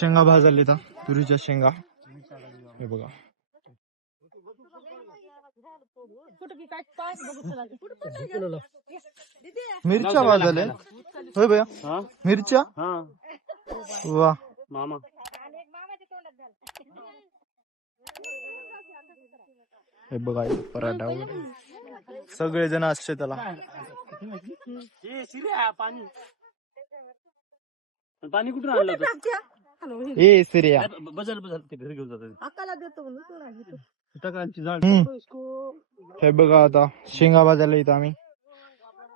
शेंगा भाजले तर तुरीच्या शेंगा हे बघा. मिरच्या भाजले होय भैया, मिरच्या वा मामा. हे बघा पराठा सगळे जण असते त्याला. पाणी पाणी कुठून आणलं ए सिरिया बजल बजल ते घरी घेऊन जातात. हे बघा आता शेंगा भाजायला इथं आम्ही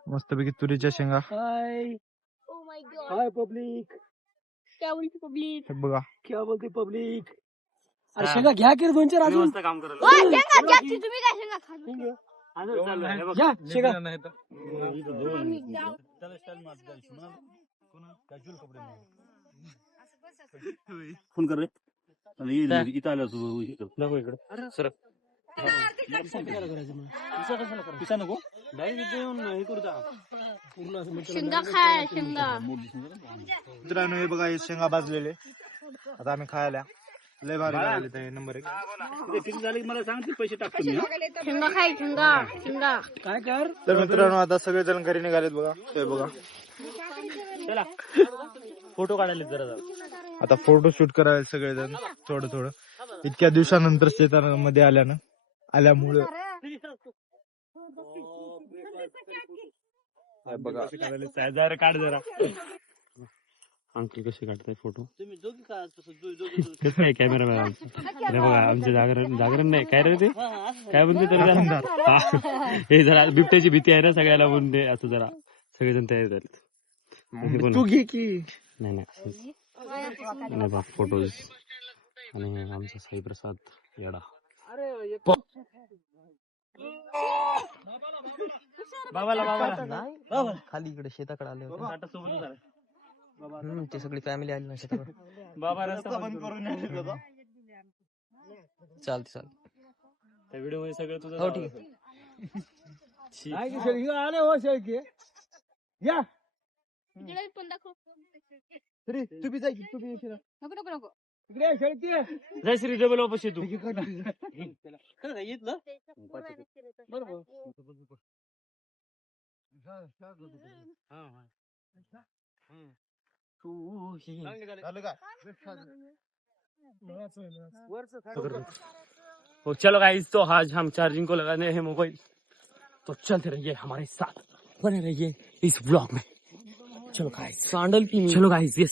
मस्तपैकी तुरीच्या शेंगा. हाय पब्लिक, क्या बोलते पब्लिक? हे बघा क्या बोलते पब्लिक. अरे शेंगा घ्या की 2-4 अजून काम करायला. ओय शेंगा घ्यायची, तुम्ही काय शेंगा खाणार? फोन कर रे. इथं आलं नको इकडे सर. पिसा नको शेंगा खाय शेंगा. मित्रांनो हे बघा हे शेंगा भाजलेले आता आम्ही खायला. लय भारी लागले ते नंबर 1. किती झाले मला सांग, ते पैसे टाकतो मी. शेंगा खाय शेंगा शेंगा. काय कर. तर मित्रांनो आता सगळेजण घरी निघालेत बघा. हे बघा चला फोटो काढायला जरा. आता फोटो शूट करायला सगळेजण थोडं थोडं इतक्या दिवसानंतर शेतामध्ये आल्यामुळे. बघा जरा काढ जरा. अंकल कसे काढताय फोटो. कॅमेरा मॅन बघा आमचे जागरण नाही काय रे ते काय म्हणते तर. हे जरा बिबट्याची भीती आहे ना सगळ्याला म्हणून ते असं जरा सगळेजण तयार झाले. तू घे की. नाही नाही बघ फोटोज. आणि आमचा साईप्रसाद येडा. बाबाला खाली इकडे शेताकडे आले होते. ते सगळी फॅमिली आली ना शेताकडे. चालते त्या व्हिडिओ मध्ये सगळं तुझं. हो ठीक आहे. इकडे पण दाखव. तुम्ही जाय की तुम्ही. नको नको नको. जय श्री डबल ऑफिस तू. तो चलो गाइस, तो आज हम चार्जिंग को लगाने हैं मोबाइल. तो चलते रहिए हमारे साथ, बने रहिए इस ब्लॉग में. चलो गाइस, चलो गाइस ये